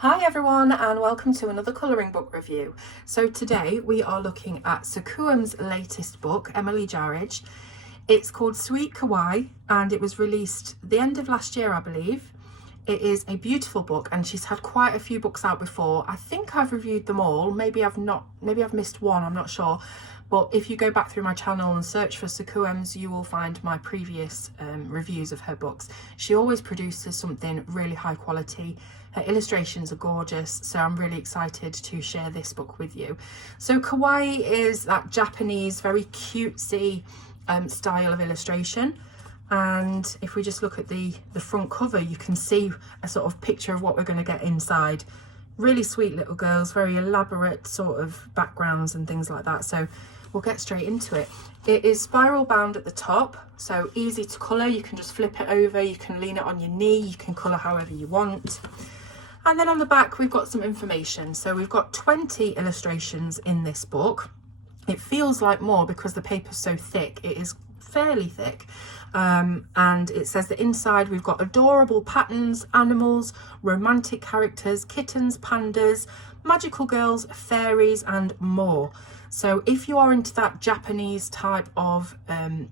Hi everyone and welcome to another colouring book review. So today we are looking at Sakuems' latest book, Emily Jarridge. It's called Sweet Kawaii and it was released the end of last year, I believe. It is a beautiful book and she's had quite a few books out before. I think I've reviewed them all, maybe I've missed one, I'm not sure. But if you go back through my channel and search for Sakuems, you will find my previous reviews of her books. She always produces something really high quality. Her illustrations are gorgeous, so I'm really excited to share this book with you. So Kawaii is that Japanese, very cutesy style of illustration. And if we just look at the front cover, you can see a sort of picture of what we're going to get inside. Really sweet little girls, very elaborate sort of backgrounds and things like that. So we'll get straight into it. It is spiral bound at the top, so easy to colour. You can just flip it over, you can lean it on your knee, you can colour however you want. And then on the back we've got some information. So we've got 20 illustrations in this book. It feels like more because the paper's so thick. It is fairly thick. And it says that inside we've got adorable patterns, animals, romantic characters, kittens, pandas, magical girls, fairies and more. So if you are into that Japanese type of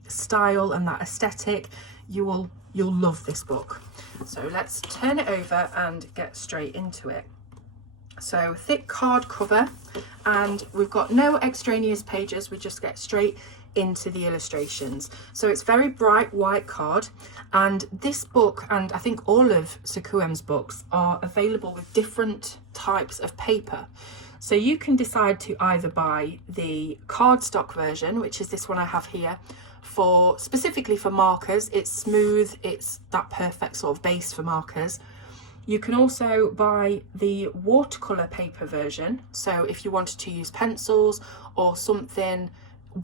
style and that aesthetic, you'll love this book. So let's turn it over and get straight into it. So thick card cover, and we've got no extraneous pages, we just get straight into the illustrations. So it's very bright white card, and this book, and I think all of Sakuems' books, are available with different types of paper. So you can decide to either buy the cardstock version, which is this one I have here, specifically for markers. It's smooth, it's that perfect sort of base for markers. You can also buy the watercolour paper version. So if you wanted to use pencils or something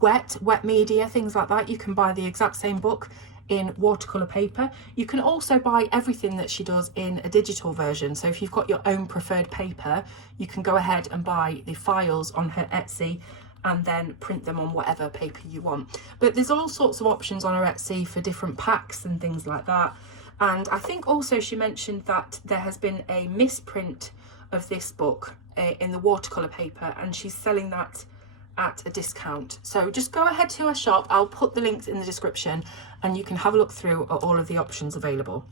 wet media, things like that, you can buy the exact same book in watercolour paper. You can also buy everything that she does in a digital version. So if you've got your own preferred paper, you can go ahead and buy the files on her Etsy and then print them on whatever paper you want. But there's all sorts of options on her Etsy for different packs and things like that. And I think also she mentioned that there has been a misprint of this book in the watercolour paper, and she's selling that at a discount. So just go ahead to her shop. I'll put the links in the description and you can have a look through at all of the options available.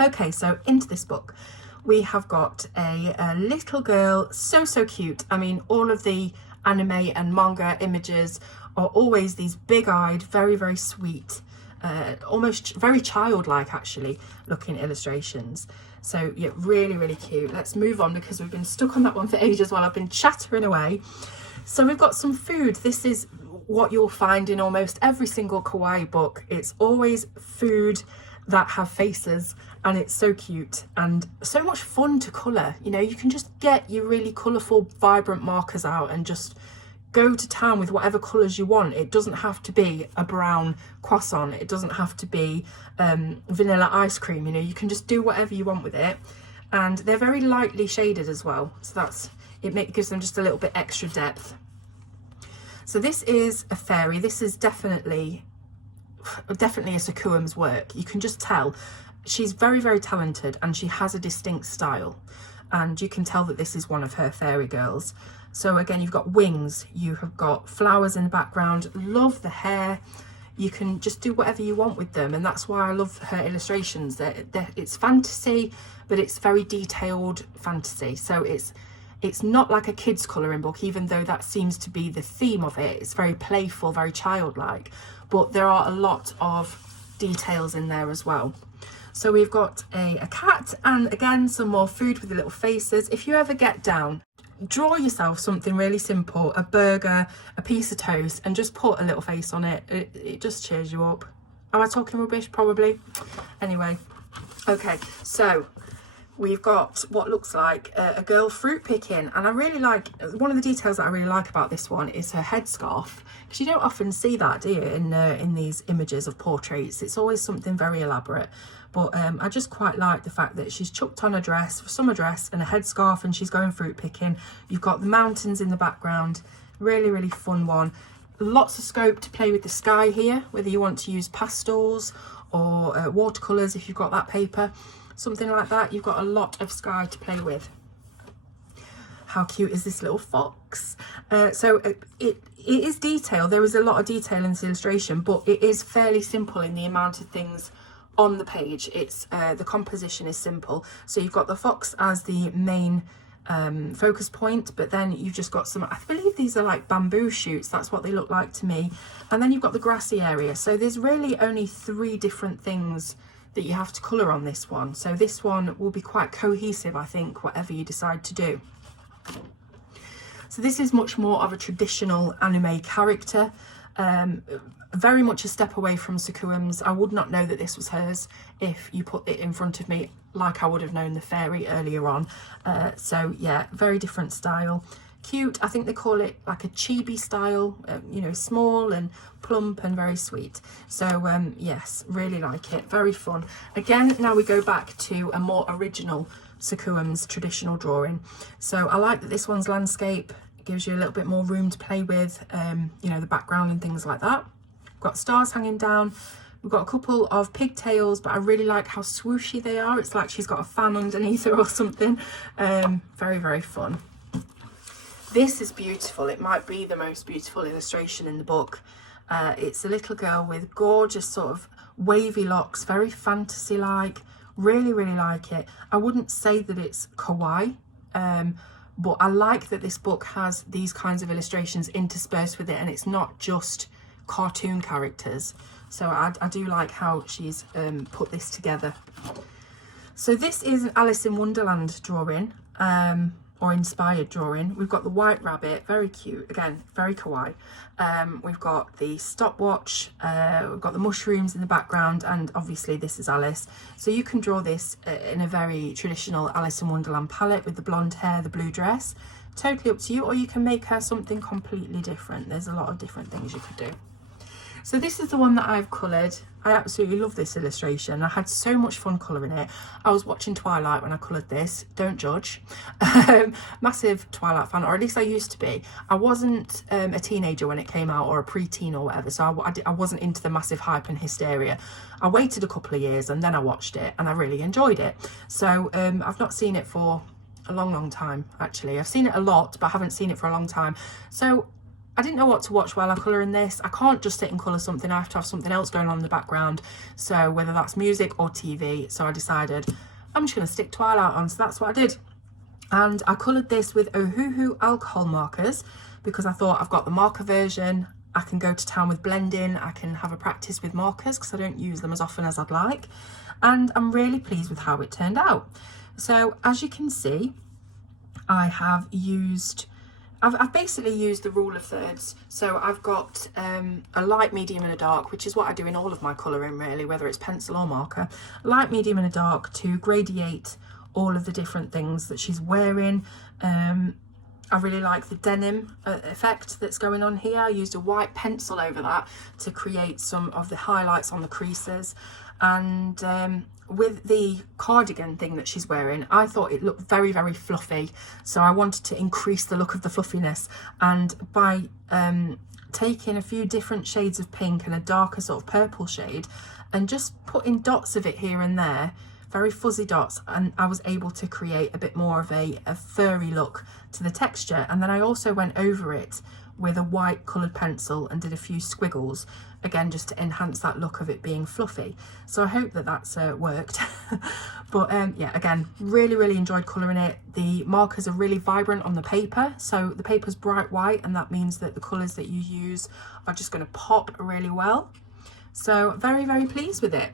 Okay, so into this book. We have got a little girl, so cute. I mean, all of the anime and manga images are always these big-eyed, very sweet, almost very childlike actually looking illustrations. So yeah, really cute. Let's move on because we've been stuck on that one for ages while I've been chattering away. So we've got some food. This is what you'll find in almost every single Kawaii book. It's always food that have faces, and it's so cute and so much fun to colour. You know, you can just get your really colourful, vibrant markers out and just go to town with whatever colours you want. It doesn't have to be a brown croissant. It doesn't have to be vanilla ice cream. You know, you can just do whatever you want with it. And they're very lightly shaded as well. So it gives them just a little bit extra depth. So this is a fairy. This is definitely a Sakuems work. You can just tell she's very talented and she has a distinct style, and you can tell that this is one of her fairy girls. So again, you've got wings, you have got flowers in the background. Love the hair. You can just do whatever you want with them, and that's why I love her illustrations. It's fantasy, but it's very detailed fantasy. So it's not like a kid's colouring book, even though that seems to be the theme of it. It's very playful, very childlike, but there are a lot of details in there as well. So we've got a cat, and again some more food with the little faces. If you ever get down, draw yourself something really simple, a burger, a piece of toast, and just put a little face on it. It just cheers you up. Am I talking rubbish? Probably. Anyway, okay, so we've got what looks like a girl fruit picking, and I really like, one of the details that I really like about this one is her headscarf, because you don't often see that, do you, in these images of portraits. It's always something very elaborate, but I just quite like the fact that she's chucked on a dress, summer dress, and a headscarf, and she's going fruit picking. You've got the mountains in the background. Really fun one. Lots of scope to play with the sky here, whether you want to use pastels or watercolours if you've got that paper. Something like that, you've got a lot of sky to play with. how cute is this little fox? So it is detailed. There is a lot of detail in this illustration, but it is fairly simple in the amount of things on the page. It's the composition is simple. So you've got the fox as the main focus point, but then you've just got some, I believe these are like bamboo shoots, that's what they look like to me, and then you've got the grassy area. So there's really only 3 different things that you have to colour on this one, so this one will be quite cohesive, I think, whatever you decide to do. So this is much more of a traditional anime character, very much a step away from Sakuems. I would not know that this was hers if you put it in front of me, like I would have known the fairy earlier on. So yeah, very different style. Cute, I think they call it like a chibi style, you know, small and plump and very sweet. So yes, really like it, very fun. Again, now we go back to a more original Sakuems traditional drawing. So I like that this one's landscape. It gives you a little bit more room to play with, you know, the background and things like that. We've got stars hanging down. We've got a couple of pigtails, but I really like how swooshy they are. It's like she's got a fan underneath her or something. Very, very fun. This is beautiful. It might be the most beautiful illustration in the book. It's a little girl with gorgeous sort of wavy locks, very fantasy-like. Really, really like it. I wouldn't say that it's kawaii, but I like that this book has these kinds of illustrations interspersed with it, and it's not just cartoon characters. So I do like how she's put this together. So this is an Alice in Wonderland drawing, or inspired drawing. We've got the white rabbit, very cute, again, very kawaii. We've got the stopwatch, we've got the mushrooms in the background, and obviously this is Alice. So you can draw this in a very traditional Alice in Wonderland palette with the blonde hair, the blue dress. Totally up to you, or you can make her something completely different. There's a lot of different things you could do. So this is the one that I've coloured. I absolutely love this illustration. I had so much fun colouring it. I was watching Twilight when I coloured this. Don't judge. Massive Twilight fan, or at least I used to be. I wasn't a teenager when it came out, or a pre-teen or whatever, so I wasn't into the massive hype and hysteria. I waited a couple of years and then I watched it and I really enjoyed it. So I've not seen it for a long time, actually. I've seen it a lot, but I haven't seen it for a long time. So I didn't know what to watch while I'm colouring this. I can't just sit and colour something. I have to have something else going on in the background. So whether that's music or TV. So I decided I'm just going to stick Twilight on. So that's what I did. And I coloured this with Ohuhu alcohol markers because I thought I've got the marker version. I can go to town with blending. I can have a practice with markers because I don't use them as often as I'd like. And I'm really pleased with how it turned out. So as you can see, I have used... I've basically used the rule of thirds. So I've got a light, medium and a dark, which is what I do in all of my colouring really, whether it's pencil or marker. Light, medium and a dark to gradiate all of the different things that she's wearing. I really like the denim effect that's going on here. I used a white pencil over that to create some of the highlights on the creases. And with the cardigan thing that she's wearing, I thought it looked very, very fluffy. So I wanted to increase the look of the fluffiness. And by taking a few different shades of pink and a darker sort of purple shade and just putting dots of it here and there, very fuzzy dots, and I was able to create a bit more of a furry look to the texture. And then I also went over it with a white coloured pencil and did a few squiggles, again just to enhance that look of it being fluffy. So I hope that that's worked. But yeah, again, really enjoyed colouring it. The markers are really vibrant on the paper, so the paper's bright white, and that means that the colours that you use are just going to pop really well. So very pleased with it.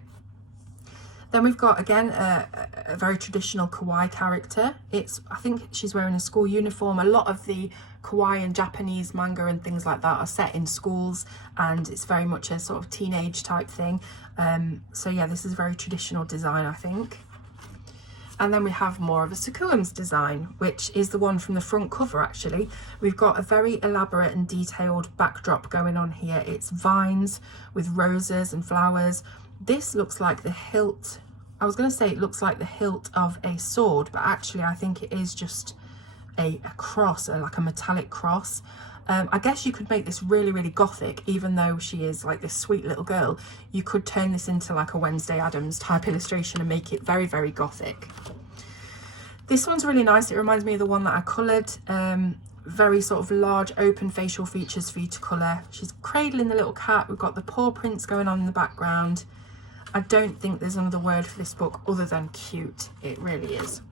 Then we've got, again, a very traditional kawaii character. I think she's wearing a school uniform. A lot of the kawaii and Japanese manga and things like that are set in schools, and it's very much a sort of teenage type thing. So yeah, this is a very traditional design, I think. And then we have more of a Sakuems design, which is the one from the front cover, actually. We've got a very elaborate and detailed backdrop going on here. It's vines with roses and flowers. This looks like the hilt. I was going to say it looks like the hilt of a sword, but actually I think it is just a cross, like a metallic cross. I guess you could make this really gothic, even though she is like this sweet little girl. You could turn this into like a Wednesday Addams type illustration and make it very gothic. This one's really nice. It reminds me of the one that I coloured. Very sort of large open facial features for you to colour. She's cradling the little cat. We've got the paw prints going on in the background. I don't think there's another word for this book other than cute. It really is.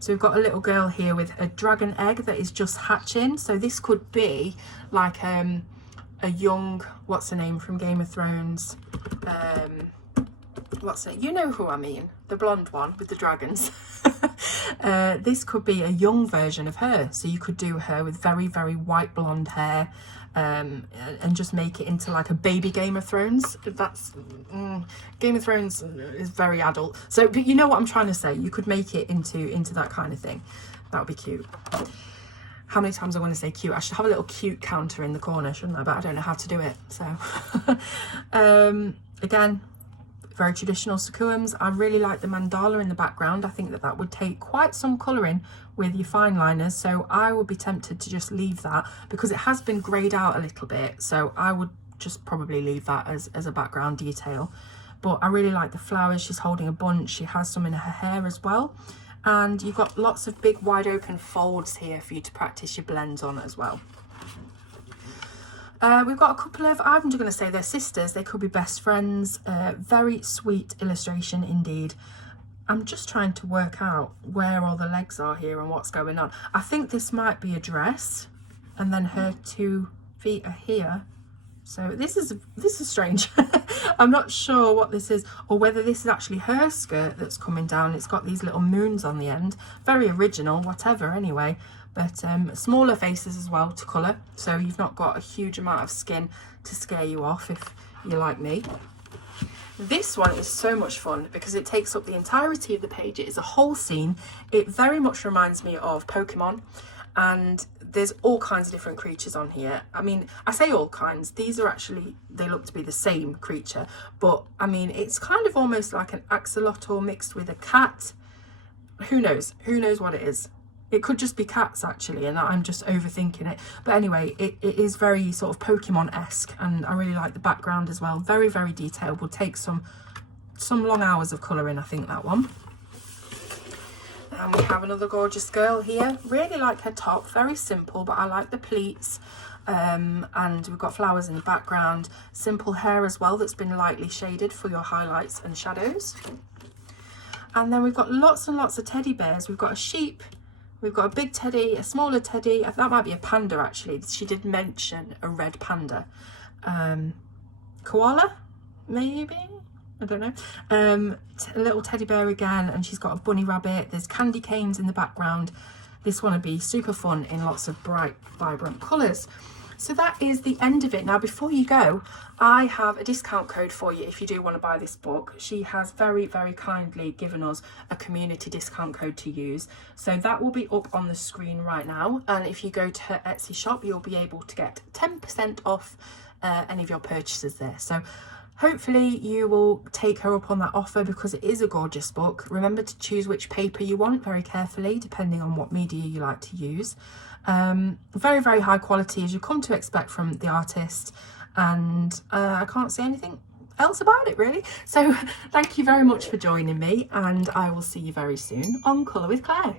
So we've got a little girl here with a dragon egg that is just hatching. So this could be like a young, what's her name from Game of Thrones? What's it? You know who I mean, the blonde one with the dragons. This could be a young version of her, so you could do her with very, very white blonde hair, and just make it into like a baby Game of Thrones. That's Game of Thrones is very adult, so but you know what I'm trying to say. You could make it into that kind of thing. That would be cute. How many times I want to say cute? I should have a little cute counter in the corner, shouldn't I? But I don't know how to do it. So again, very traditional Sakuems. I really like the mandala in the background. I think that would take quite some colouring with your fine liners, so I would be tempted to just leave that because it has been greyed out a little bit, so I would just probably leave that as a background detail. But I really like the flowers. She's holding a bunch. She has some in her hair as well, and you've got lots of big wide open folds here for you to practice your blends on as well. We've got a couple of, I'm just going to say they're sisters, they could be best friends. Very sweet illustration indeed. I'm just trying to work out where all the legs are here and what's going on. I think this might be a dress, and then her 2 feet are here. So this is strange. I'm not sure what this is, or whether this is actually her skirt that's coming down. It's got these little moons on the end. Very original, whatever anyway. But smaller faces as well to colour, so you've not got a huge amount of skin to scare you off if you're like me. This one is so much fun because it takes up the entirety of the page. It is a whole scene. It very much reminds me of Pokemon, and there's all kinds of different creatures on here. I mean, I say all kinds, these are actually, they look to be the same creature, but I mean, it's kind of almost like an axolotl mixed with a cat. Who knows what it is. It could just be cats actually, and I'm just overthinking it. But anyway, it is very sort of Pokemon-esque, and I really like the background as well. Very, very detailed. Will take some long hours of colouring, I think, that one. And we have another gorgeous girl here. Really like her top. Very simple, but I like the pleats. And we've got flowers in the background. Simple hair as well that's been lightly shaded for your highlights and shadows. And then we've got lots and lots of teddy bears. We've got a sheep. We've got a big teddy, a smaller teddy. That might be a panda actually. She did mention a red panda. Koala, maybe? I don't know. A little teddy bear again, and she's got a bunny rabbit. There's candy canes in the background. This one would be super fun in lots of bright, vibrant colours. So that is the end of it. Now, before you go, I have a discount code for you if you do want to buy this book. She has very, very kindly given us a community discount code to use. So that will be up on the screen right now. And if you go to her Etsy shop, you'll be able to get 10% off any of your purchases there. So hopefully you will take her up on that offer because it is a gorgeous book. Remember to choose which paper you want very carefully, depending on what media you like to use. Very, very high quality as you come to expect from the artist, and I can't say anything else about it really. So thank you very much for joining me, and I will see you very soon on Colour with Claire.